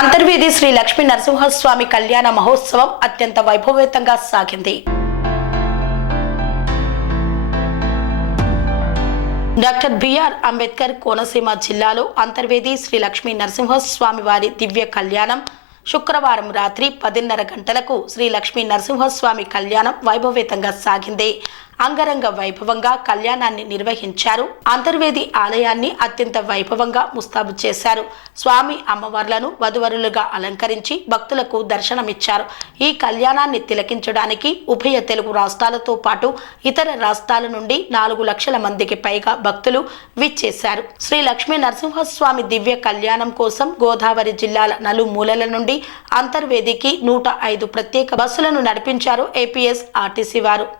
అంతర్వేది శ్రీ లక్ష్మీ నరసింహస్వామి కళ్యాణ మహోత్సవం అత్యంత వైభవేతంగా సాగింది. డాక్టర్ బిఆర్ అంబేద్కర్ కోనసీమ జిల్లాలో అంతర్వేది శ్రీ లక్ష్మీ నరసింహస్వామి వారి దివ్య కళ్యాణం శుక్రవారం రాత్రి పదిన్నర గంటలకు శ్రీ లక్ష్మీ నరసింహస్వామి కళ్యాణం వైభవేతంగా సాగింది. అంగరంగ వైభవంగా కళ్యాణాన్ని నిర్వహించారు. అంతర్వేది ఆలయాన్ని అత్యంత వైభవంగా ముస్తాబు చేశారు. స్వామి అమ్మవార్లను వధువరులుగా అలంకరించి భక్తులకు దర్శనమిచ్చారు. ఈ కళ్యాణాన్ని తిలకించడానికి ఉభయ తెలుగు రాష్ట్రాలతో పాటు ఇతర రాష్ట్రాల నుండి నాలుగు లక్షల మందికి పైగా భక్తులు విచ్చేశారు. శ్రీ లక్ష్మీ నరసింహస్వామి దివ్య కళ్యాణం కోసం గోదావరి జిల్లాల నలుమూలల నుండి అంతర్వేదికి నూట ఐదు ప్రత్యేక బస్సులను నడిపించారు ఏపీఎస్ ఆర్టీసీ వారు.